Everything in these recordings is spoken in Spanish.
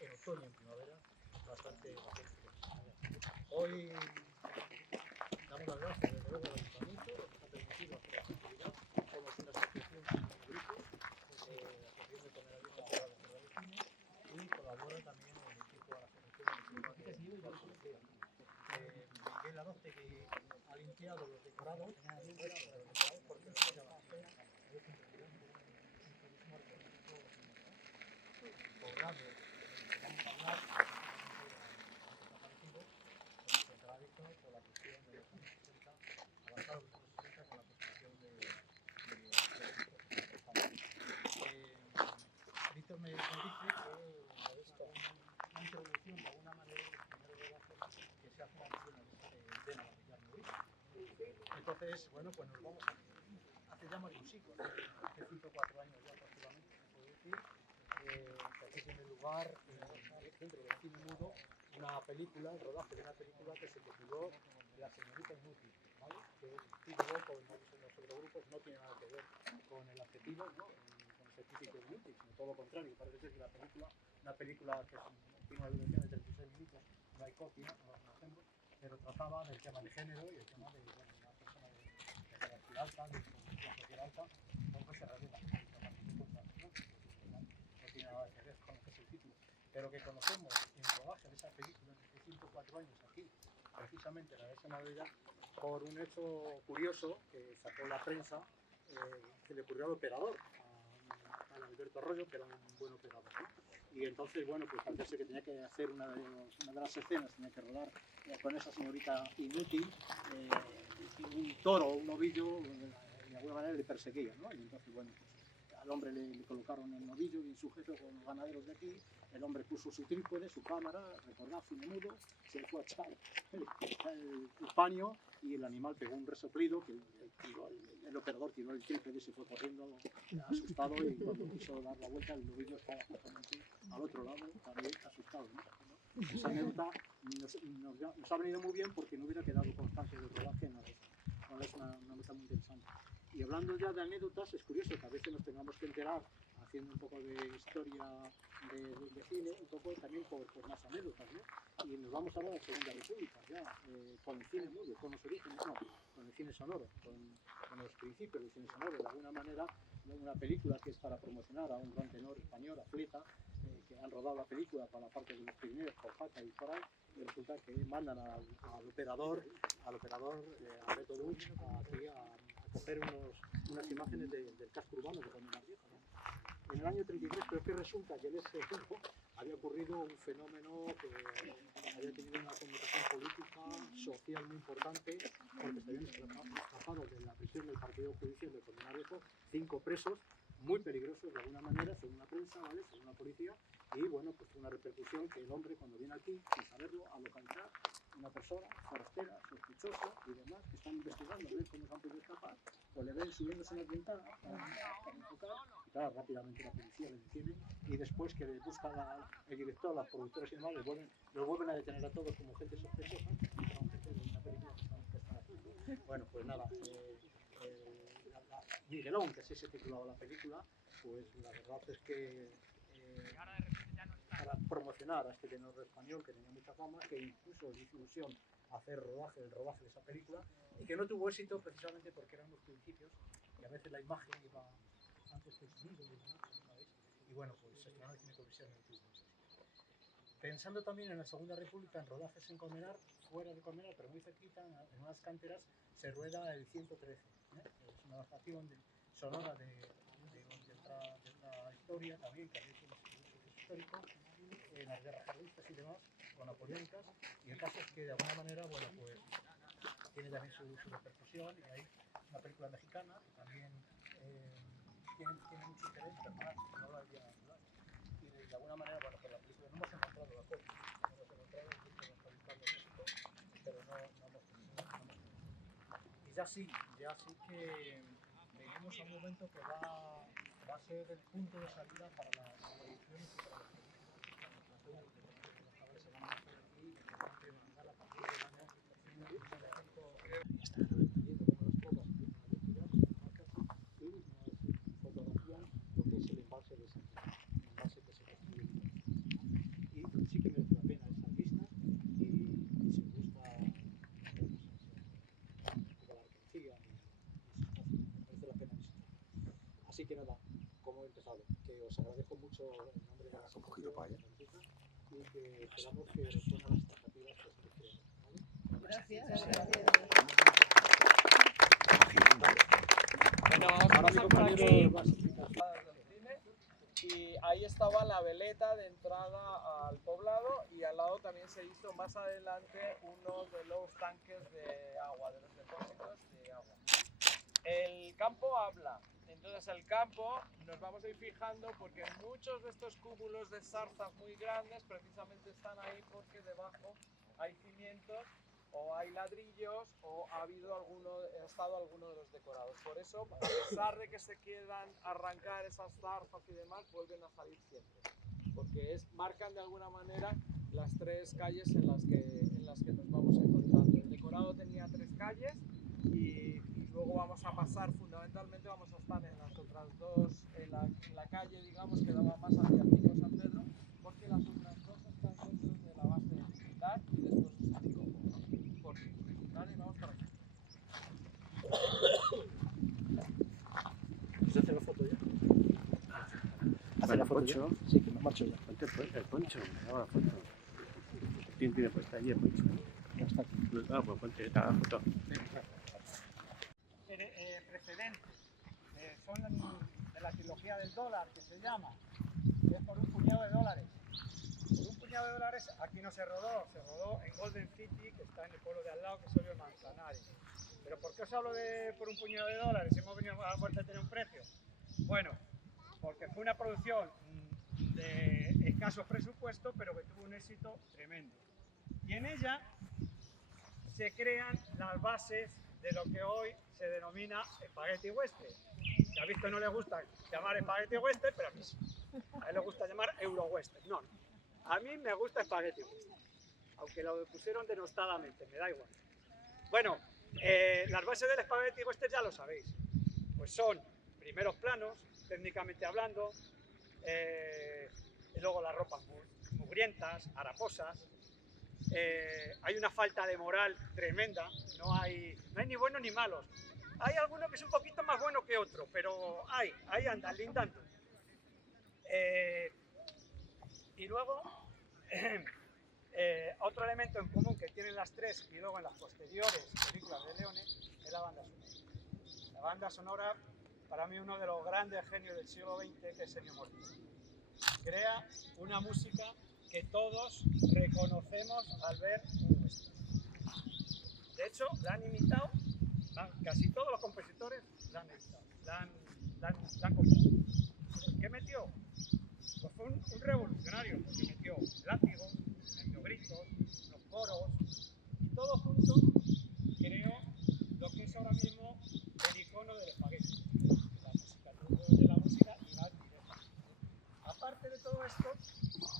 en otoño, en primavera, bastante interesante. Hoy damos las gracias desde luego al ayuntamiento que nos ha permitido hacer esta actividad. Somos una asociación, un grupo, la Asociación de Comerciantes Rural de Cervecines, y colabora también el equipo de la Asociación Municipal de Policía. Miguel Aróstegui ha limpiado los decorados, porque los decorados es en realidad un turismo arqueológico poblado. Vamos a hablar desaparecido, como se ha visto por la cuestión de los años 60, avanzados los años 60 con la construcción de Víctor me dice que esto una introducción de alguna manera de los primeros rodajes que se hacen aquí en la Entonces, bueno, pues nos vamos hace ya más de un siglo, hace 5 o 4 años ya prácticamente, se puede decir, que aquí en el lugar, dentro del cine mudo, una película, el rodaje de una película que se tituló La señorita inútil, ¿vale? Que el título, como hemos visto en los otros grupos, no tiene nada que ver con el adjetivo, ¿no? Con ese típico de inútil, sino todo lo contrario. Parece ser que la película, una película que tiene una duración de 36 minutos, no hay copia, no la conocemos, pero trataba del tema de género y el tema de una persona de jerarquía alta, de sociedad alta, como se revela en no tiene nada que ver con lo que es el título, pero que conocemos en rodaje de esa película desde 5 o 4 años aquí, precisamente en la de Navidad, por un hecho curioso que sacó la prensa, que le ocurrió al operador, a Alberto Arroyo, que era un buen operador, ¿no? Y entonces, bueno, pues parece que tenía que hacer una de las escenas, tenía que rodar con esa señorita inútil, un toro o un novillo, de alguna manera le perseguía, ¿no? Y entonces, bueno, pues al hombre le colocaron el novillo bien sujeto con los ganaderos de aquí, el hombre puso su trípode, su cámara, recordad, cine mudo, se fue a echar el paño y el animal pegó un resoplido, que el operador tiró el trípode y se fue corriendo asustado, y cuando quiso dar la vuelta el novillo estaba justamente al otro lado, también asustado, ¿no? Esa anécdota nos ha venido muy bien porque no hubiera quedado constancia del rodaje en la de esa. Es una nota muy interesante. Y hablando ya de anécdotas, es curioso que a veces nos tengamos que enterar, haciendo un poco de historia de cine, un poco también por más anécdotas, ¿no? Y nos vamos ahora a la Segunda República, ya, con el cine mudo, con los orígenes, no, con el cine sonoro, con los principios del cine sonoro. De alguna manera, una película que es para promocionar a un gran tenor español, a Fleta, que han rodado la película para la parte de los Pirineos, por Jaca y por ahí, y resulta que mandan al operador Alberto Duch, aquí a coger unas imágenes del casco urbano de Colmenar Viejo, ¿no? En el año 33, pero que resulta que en ese tiempo había ocurrido un fenómeno que había tenido una connotación política, social muy importante, porque se habían escapado de la prisión del partido judicial de Colmenar Viejo 5 presos muy peligrosos de alguna manera, según la prensa, ¿vale? Según la policía, y bueno, pues una repercusión que el hombre, cuando viene aquí, sin saberlo, a localizar una persona forastera, sospechosa y demás, que están investigando a ver cómo se han podido escapar, pues le ven subiéndose en las ventanas para enfocar, y claro, rápidamente la policía le detiene, y después que le busca el director, las productoras y demás, los vuelven a detener a todos como gente sospechosa, que son gente de una película que están haciendo. Bueno, pues nada, Miguelón, que así se titulaba la película, pues la verdad es que para promocionar a este tenor español que tenía mucha fama, que incluso le hizo ilusión hacer el rodaje de esa película, y que no tuvo éxito precisamente porque eran unos principios y a veces la imagen iba antes que el sonido y demás, ¿sabéis? Y bueno, pues se estrenó en Cine Comisión y no tuvo mucho éxito. Pensando también en la Segunda República, en rodajes en Colmenar, fuera de Colmenar, pero muy cerquita, en unas canteras, se rueda el 113. Es una adaptación sonora de otra historia también, que había hecho un suceso histórico, en las guerras carlistas y demás, o napoleónicas, y el caso es que de alguna manera, bueno, pues tiene también su repercusión, y hay una película mexicana que también tiene mucho interés, pero no la había hablado. Y de alguna manera, bueno, pues la película no hemos encontrado la copia, no hemos encontrado, el grupo lo está buscando en México, pero no hemos tenido. Y ya sí que venimos a un momento que va a ser el punto de salida para las producciones y para las películas, para el plató de comercios de los cabales se van a hacer aquí, y que van a arrancar a partir del año 1965. Está viendo cómo las tropas empiezan a retirar las marcas y nos fotografían lo que es el embalse de San Juan, el embalse que se construye en que nada, como he empezado, que os agradezco mucho en nombre de la asociación y que esperamos que respondan las expectativas que os creemos, ¿vale? Gracias. Bueno, Ahora mi compañero va a explicar. Y ahí estaba la veleta de entrada al poblado y al lado también se hizo más adelante uno de los tanques de agua, de los depósitos de agua. El campo habla, entonces el campo nos vamos a ir fijando porque muchos de estos cúmulos de zarzas muy grandes precisamente están ahí porque debajo hay cimientos o hay ladrillos o ha estado alguno de los decorados. Por eso, a pesar de que se quieran arrancar esas zarzas y demás, vuelven a salir siempre. Porque marcan de alguna manera las tres calles en las que nos vamos encontrando. El decorado tenía 3 calles y luego vamos a pasar, fundamentalmente vamos a estar en las otras 2, en la calle, digamos, que daba más hacia Pico San Pedro, porque las otras 2 están dentro de la base militar y después os explico por qué. Vale, vamos para aquí. ¿Se hace la foto ya? ¿Hace la foto ya? Sí, que me marcho ya. Ponte el poncho, hago la foto. ¿Quién tiene puesta allí el poncho? Ya está aquí. Ah, pues ponte la foto. Precedentes, son de la trilogía del dólar, que se llama, es por un puñado de dólares. Por un puñado de dólares aquí no se rodó en Golden City, que está en el pueblo de al lado, que es el Manzanares. Pero ¿por qué os hablo de por un puñado de dólares? Si hemos venido a la fuerza de tener un precio. Bueno, porque fue una producción de escaso presupuesto, pero que tuvo un éxito tremendo. Y en ella se crean las bases de lo que hoy se denomina Spaghetti Western. Que a Víctor no le gusta llamar Spaghetti Western, pero a mí sí. A él le gusta llamar Euro Western. No, a mí me gusta Spaghetti Western. Aunque lo pusieron denostadamente, me da igual. Bueno, las bases del Spaghetti Western ya lo sabéis. Pues son primeros planos, técnicamente hablando, y luego las ropas mugrientas, haraposas. Hay una falta de moral tremenda, no hay ni buenos ni malos. Hay alguno que es un poquito más bueno que otro, pero ahí andan lindando. Y luego, otro elemento en común que tienen las tres y luego en las posteriores películas de Leone es la banda sonora. La banda sonora, para mí, uno de los grandes genios del siglo XX, que es Ennio Morricone. Crea una música que todos reconocemos al ver un western. De hecho, la han imitado, casi todos los compositores la han imitado, la han copiado. ¿Qué metió? Pues fue un revolucionario, porque metió látigos, metió gritos, los coros, y todo junto creó lo que es ahora mismo el icono del espagueti, la música, de la música y más directa. Aparte de todo esto,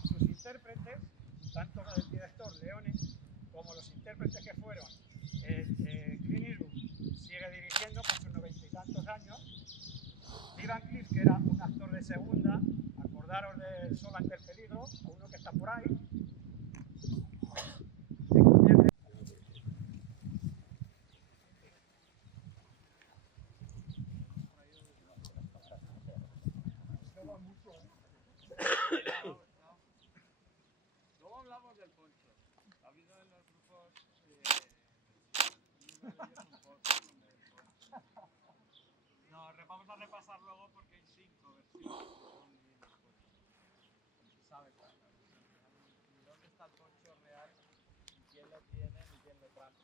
sus intérpretes, tanto el director Leone como los intérpretes que fueron, Clint Eastwood sigue dirigiendo con sus 90 y tantos años, Lee Van Cleef, que era un actor de segunda, acordaros del Sol ante el peligro, a uno que está por ahí, se convierte. Luego hablamos del poncho. Ha habido en los grupos no, vamos a repasar luego porque hay 5 versiones que son bien expuestas. No se sabe cuántas. Ni dónde está el poncho real, ni quién lo tiene, ni quién lo trajo.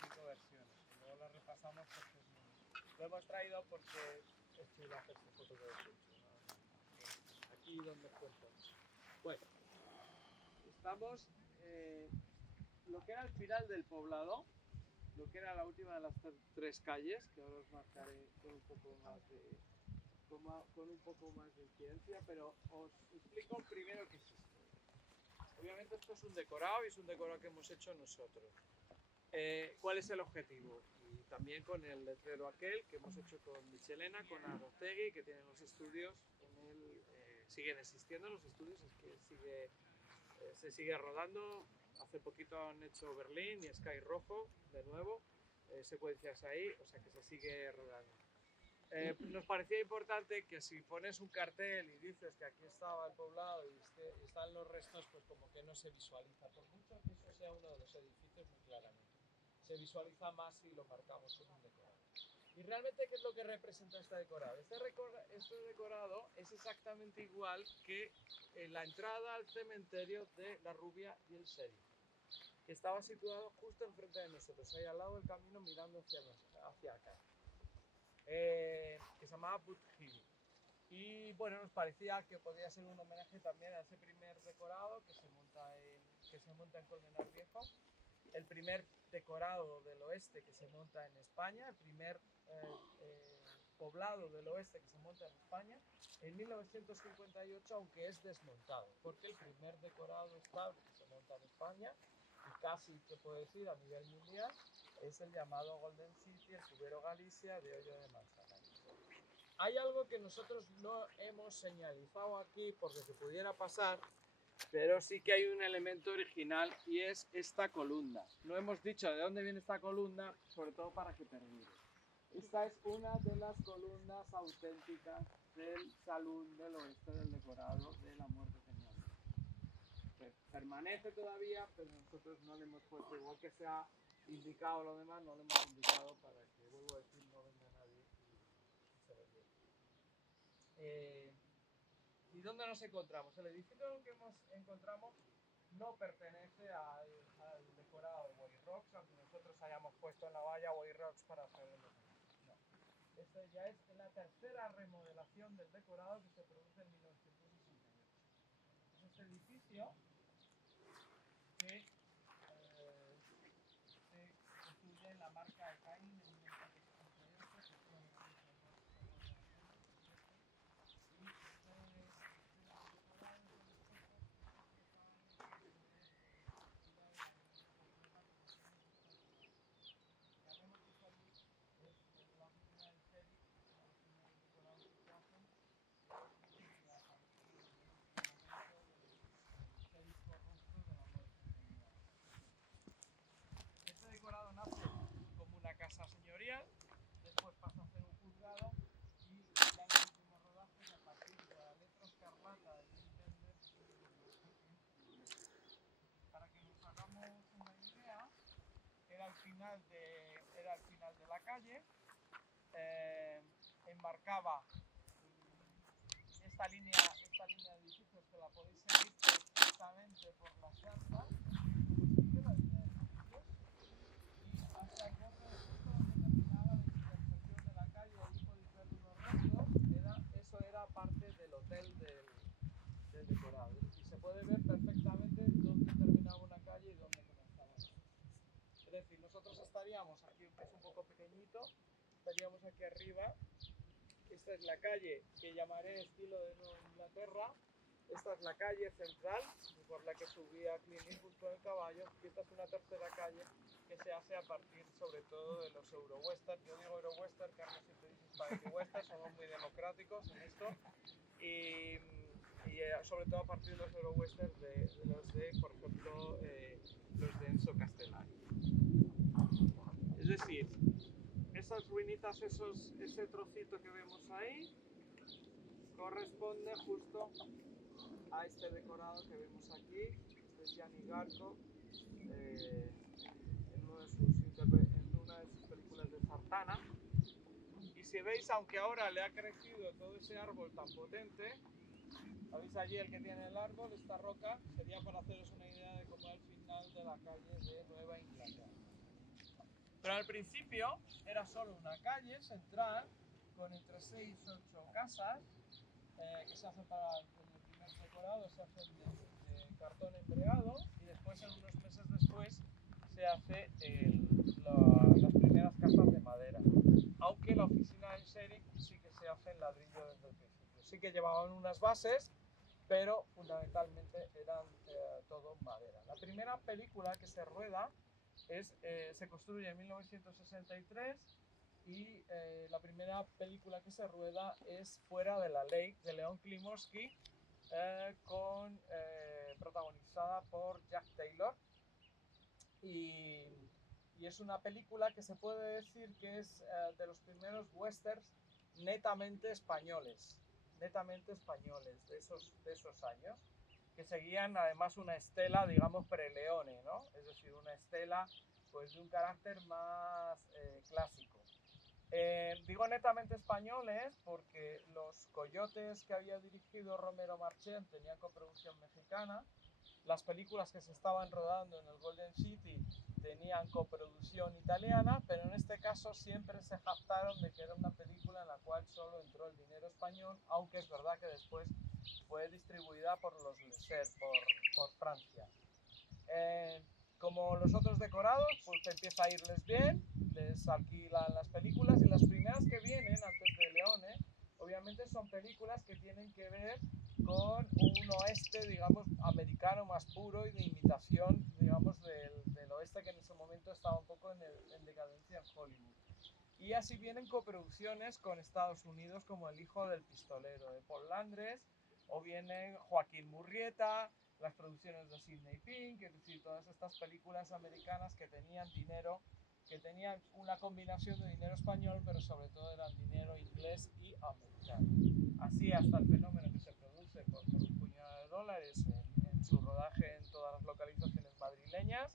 5 versiones. Y luego las repasamos porque es muy... Lo hemos traído porque es chulo hacerse fotos del poncho. ¿No? Aquí donde cuento. Bueno, estamos lo que era el final del poblado, lo que era la última de las 3 calles, que ahora os marcaré con un poco más de incidencia, pero os explico primero qué es esto. Obviamente esto es un decorado y es un decorado que hemos hecho nosotros. ¿Cuál es el objetivo? Y también con el letrero aquel que hemos hecho con Michelena, con Arostegui, que tienen los estudios, con él siguen existiendo los estudios, es que se sigue rodando. Hace poquito han hecho Berlín y Sky Rojo de nuevo, secuencias ahí, o sea que se sigue rodando. nos parecía importante que si pones un cartel y dices que aquí estaba el poblado y están los restos, pues como que no se visualiza, por mucho que eso sea uno de los edificios muy claramente. Se visualiza más si lo marcamos con un decorado. Y realmente, ¿qué es lo que representa este decorado? Este decorado es exactamente igual que la entrada al cementerio de la Rubia y el Sheriff, que estaba situado justo enfrente de nosotros, ahí al lado del camino mirando hacia acá. Que se llamaba Boot Hill. Y bueno, nos parecía que podría ser un homenaje también a ese primer decorado que se monta en Colmenar Viejo, el primer decorado del oeste que se monta en España, el primer poblado del oeste que se monta en España en 1958, aunque es desmontado, porque el primer decorado estable que se monta en España, y casi se puede decir a nivel mundial, es el llamado Golden City, el Cubero Galicia de Hoyo de Manzanares. Hay algo que nosotros no hemos señalizado aquí porque se pudiera pasar, pero sí que hay un elemento original y es esta columna. No hemos dicho de dónde viene esta columna, sobre todo para que perdure. Esta es una de las columnas auténticas del Salón del Oeste del decorado de la muerte señorial. Permanece todavía, pero nosotros no le hemos puesto, igual que se ha indicado lo demás, no le hemos indicado para que, vuelvo a decir, no venga nadie y se rellene. ¿Y dónde nos encontramos? El edificio que encontramos no pertenece al decorado de Way Rocks, aunque nosotros hayamos puesto en la valla Way Rocks para hacer el homenaje. No. Esta ya es la tercera remodelación del decorado que se produce en 1968. Es este edificio que se construye en la marca de Caín en 1968, que fue decorado nace como una casa señorial, después pasa a ser un juzgado y ya en los últimos rodajes, a partir de la letra escarlata de Wim Wenders, se convierte en un. Para que nos hagamos una idea, era el final de la calle, enmarcaba esta línea de edificios que la podéis seguir perfectamente por la Xanza, la línea de edificios, y hasta el borde justo donde terminaba la intersección de la calle, ahí podéis ver unos restos, eso era parte del hotel del decorado, y se puede ver perfectamente dónde terminaba una calle y dónde comenzaba otra. Es decir, nosotros estaríamos aquí, que es un poco pequeñito, estaríamos aquí arriba. Esta es la calle que llamaré estilo de Nueva Inglaterra. Esta es la calle central por la que subía Clint Eastwood con el caballo, y esta es una tercera calle que se hace a partir sobre todo de los Euro-Western. Yo digo Euro-Western, Carlos siempre dice Spaghetti Western, somos muy democráticos en esto, y sobre todo a partir de los Euro-Western de los de, por ejemplo, los de Enzo Castellari. Es decir, esas ruinitas, ese trocito que vemos ahí, corresponde justo a este decorado que vemos aquí. Este es Gianni Garco, en una de sus películas de Sartana. Y si veis, aunque ahora le ha crecido todo ese árbol tan potente, ¿veis allí el que tiene el árbol? Esta roca sería para haceros una idea de cómo era el final de la calle de Nueva Inglaterra. Pero al principio era solo una calle central con entre 6 y 8 casas que se hacen para el primer decorado, se hacen de cartón embreado, y después, unos meses después, se hace las primeras casas de madera. Aunque la oficina del sheriff sí que se hace en ladrillo desde el principio. Sí que llevaban unas bases, pero fundamentalmente eran todo madera. La primera película que se rueda se construye en 1963, y la primera película que se rueda es Fuera de la Ley, de Leon Klimovsky, protagonizada por Jack Taylor, y es una película que se puede decir que es de los primeros westerns netamente españoles de esos años, que seguían además una estela, digamos, pre-Leone, ¿no? Es decir, una estela pues de un carácter más clásico. Digo netamente españoles porque los Coyotes que había dirigido Romero Marchén tenían coproducción mexicana, las películas que se estaban rodando en el Golden City tenían coproducción italiana, pero en este caso siempre se jactaron de que era una película en la cual solo entró el dinero español, aunque es verdad que después fue distribuida por los Lesser, por Francia. Como los otros decorados, pues empieza a irles bien, les alquilan las películas y las primeras que vienen antes de Leone, obviamente son películas que tienen que ver con un oeste, digamos, americano más puro y de imitación, digamos, del oeste que en ese momento estaba un poco en decadencia en Hollywood. Y así vienen coproducciones con Estados Unidos como El hijo del pistolero de Paul Landres, o vienen Joaquín Murrieta, las producciones de Sidney Pink, es decir, todas estas películas americanas que tenían dinero, que tenían una combinación de dinero español, pero sobre todo eran dinero inglés y americano. Así hasta el fenómeno que se produce por un puñado de dólares en su rodaje en todas las localizaciones madrileñas,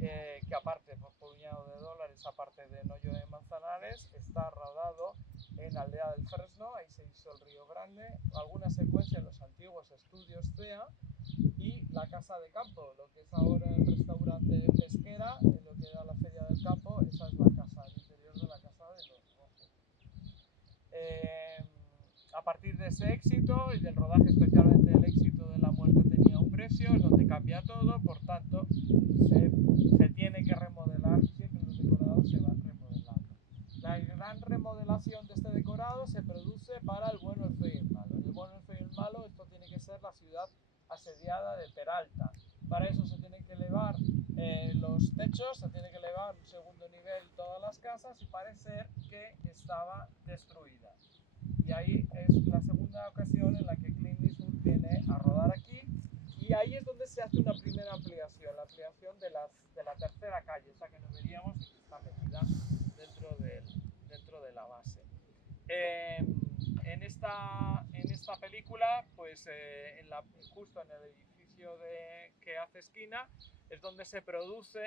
que aparte por puñado de dólares, aparte de Noyo de Manzanares, está rodado en Aldea del Fresno, ahí se hizo el Río Grande, alguna secuencia en los antiguos estudios CEA y la Casa de Campo, lo que es ahora el restaurante Pesquera, en lo que era la Feria del Campo, esa es la casa, el interior de la Casa de los Rojos. A partir de ese éxito y del rodaje, especialmente el éxito de La muerte tenía un precio, es donde cambia todo, por tanto se tiene que remodelar, siempre los decorados se van remodelando. La gran remodelación de este decorado se produce para El bueno, el feo y el malo. En El bueno, el feo y el malo, esto tiene que ser la ciudad asediada de Peralta. Para eso se tienen que elevar los techos, se tiene que elevar un segundo nivel todas las casas y parece que estaba destruida. Y ahí es la segunda ocasión en la que Clint Eastwood viene a rodar aquí, y ahí es donde se hace una primera ampliación, la ampliación de la tercera calle, esa que no veríamos y que está metida dentro de la base. En esta película, pues justo en el edificio que hace esquina, es donde se produce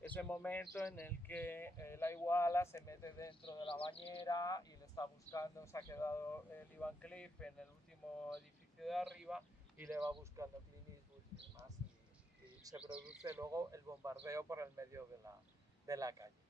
ese momento en el que la Iguala se mete dentro de la bañera y le está buscando, se ha quedado el Van Cleef en el último edificio de arriba y le va buscando Clint Eastwood y demás, y se produce luego el bombardeo por el medio de la calle.